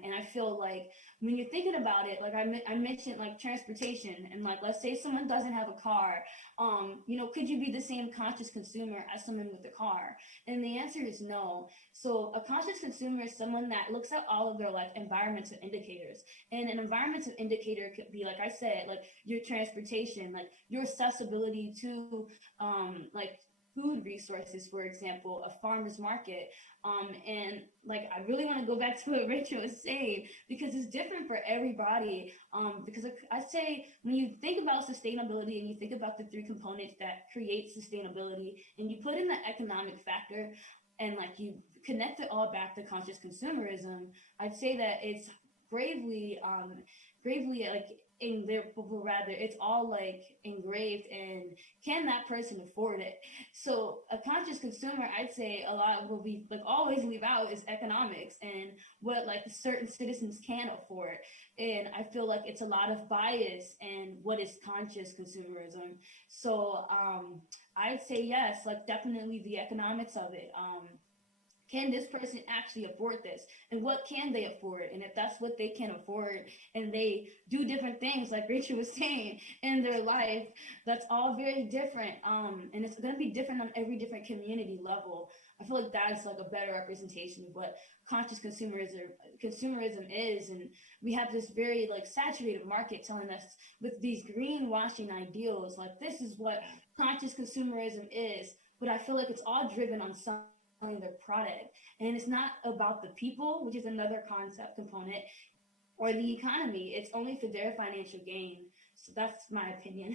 and I feel like when you're thinking about it, like I mentioned like transportation, and like let's say someone doesn't have a car, could you be the same conscious consumer as someone with a car? And the answer is no. So a conscious consumer is someone that looks at all of their like environmental indicators, and an environmental indicator could be, like I said, like your transportation, like your accessibility to like food resources, for example, a farmer's market. And like, I really want to go back to what Rachel was saying, because it's different for everybody. Because I say, when you think about sustainability and you think about the three components that create sustainability, and you put in the economic factor, and like you connect it all back to conscious consumerism, I'd say that it's gravely like in there, rather it's all like engraved in, can that person afford it? So a conscious consumer, I'd say a lot will be like always leave out is economics and what like certain citizens can afford. And I feel like it's a lot of bias in what is conscious consumerism. So I'd say yes, like definitely the economics of it. Can this person actually afford this? And what can they afford? And if that's what they can afford and they do different things, like Rachel was saying, in their life, that's all very different. And it's going to be different on every different community level. I feel like that's like a better representation of what conscious consumerism is. And we have this very like saturated market telling us with these greenwashing ideals, like this is what conscious consumerism is. But I feel like it's all driven on some their product, and it's not about the people, which is another concept component, or the economy. It's only for their financial gain. So that's my opinion.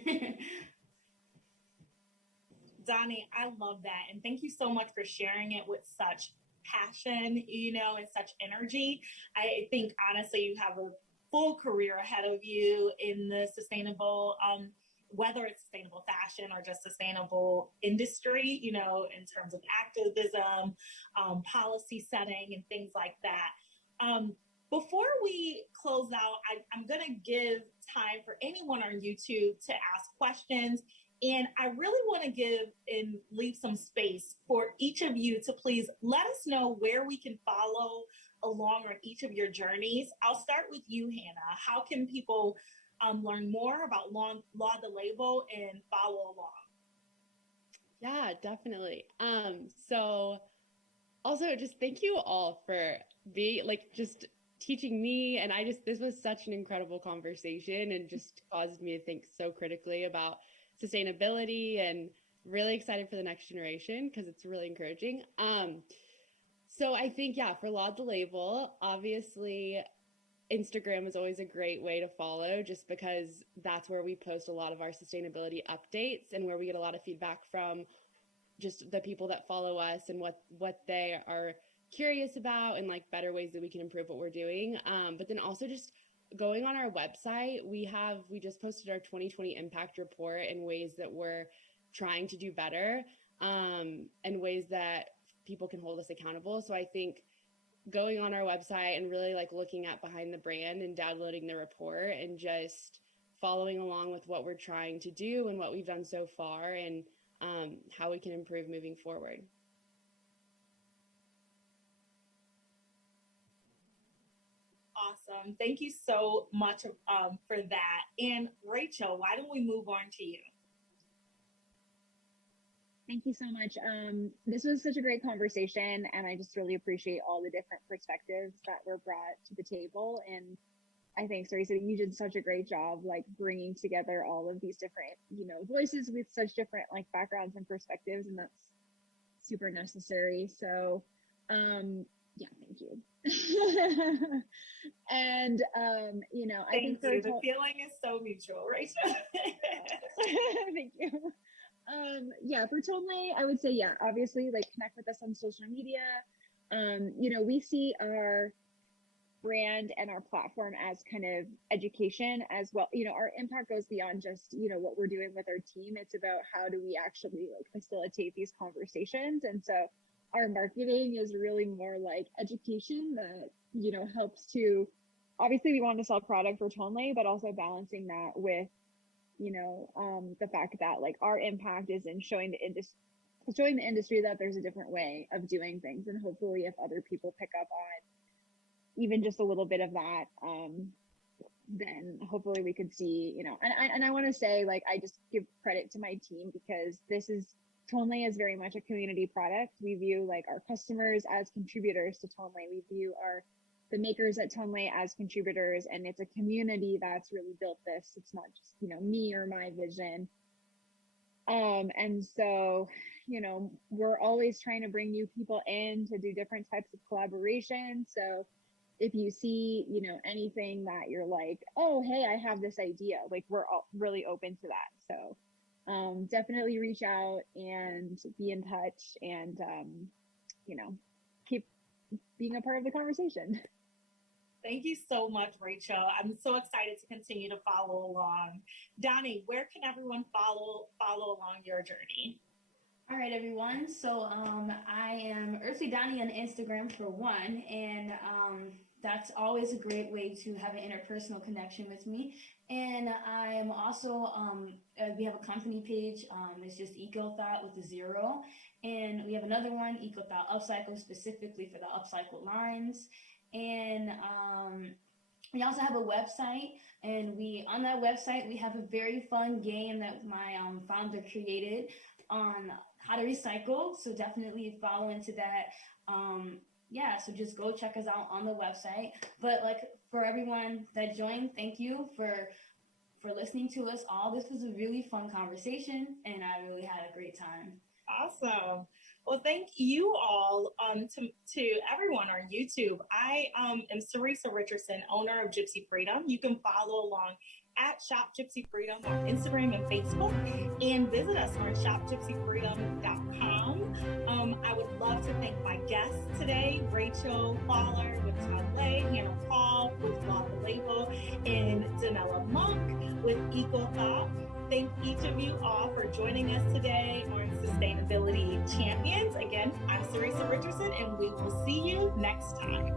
Donnie, I love that, and thank you so much for sharing it with such passion, and such energy. I think honestly you have a full career ahead of you in the sustainable whether it's sustainable fashion or just sustainable industry, in terms of activism, policy setting, and things like that. Before we close out, I'm going to give time for anyone on YouTube to ask questions. And I really want to give and leave some space for each of you to please let us know where we can follow along on each of your journeys. I'll start with you, Hannah. How can people learn more about Laud the Label and follow along? Yeah, definitely. So also just thank you all for being just teaching me. And this was such an incredible conversation and just caused me to think so critically about sustainability, and really excited for the next generation because it's really encouraging. So I think, for Laud the Label, obviously Instagram is always a great way to follow, just because that's where we post a lot of our sustainability updates and where we get a lot of feedback from just the people that follow us and what they are curious about, and better ways that we can improve what we're doing. But then also just going on our website, we just posted our 2020 impact report and ways that we're trying to do better, and ways that people can hold us accountable. So I think going on our website and really looking at behind the brand and downloading the report and just following along with what we're trying to do and what we've done so far, and how we can improve moving forward. Awesome. Thank you so much for that. And Rachel, why don't we move on to you? Thank you so much. This was such a great conversation, and I just really appreciate all the different perspectives that were brought to the table. And I think, Sarisa, you did such a great job, bringing together all of these different, voices with such different backgrounds and perspectives, and that's super necessary. So, yeah, thank you. And, I think the feeling is so mutual, Rachel. Thank you. For Tonley, I would say, obviously, connect with us on social media. We see our brand and our platform as kind of education as well. Our impact goes beyond just, what we're doing with our team. It's about how do we actually facilitate these conversations. And so our marketing is really more education that, helps to, obviously we want to sell product for Tonley, but also balancing that with, the fact that our impact is in showing the industry that there's a different way of doing things. And hopefully if other people pick up on even just a little bit of that, then hopefully we could see, and I want to say, I just give credit to my team, because Tonley is very much a community product. We view our customers as contributors to Tonley. We view the makers at Tonley as contributors, and it's a community that's really built this. It's not just, me or my vision. And so, we're always trying to bring new people in to do different types of collaboration. So if you see, anything that you're oh, hey, I have this idea, we're all really open to that. So definitely reach out and be in touch, and, keep being a part of the conversation. Thank you so much, Rachel. I'm so excited to continue to follow along. Donnie, where can everyone follow along your journey? All right, everyone. So I am Earthly Donnie on Instagram for one, and that's always a great way to have an interpersonal connection with me. And I am also, we have a company page. It's just Eco Thought with a 0. And we have another one, Eco Thought Upcycle, specifically for the upcycled lines. And we also have a website, and on that website, we have a very fun game that my founder created on how to recycle. So definitely follow into that. So just go check us out on the website. But for everyone that joined, thank you for listening to us all. This was a really fun conversation, and I really had a great time. Awesome. Well, thank you all to everyone on YouTube. I am Sarisa Richardson, owner of Gypsy Freedom. You can follow along at Shop Gypsy Freedom on Instagram and Facebook, and visit us on shopgypsyfreedom.com. I would love to thank my guests today, Rachel Fowler with Tonley, Hannah Paul with Laud the Label, and Danella Monk with Eco Thought. Thank each of you all for joining us today on Sustainability Champions. Again, I'm Sarisa Richardson, and we will see you next time.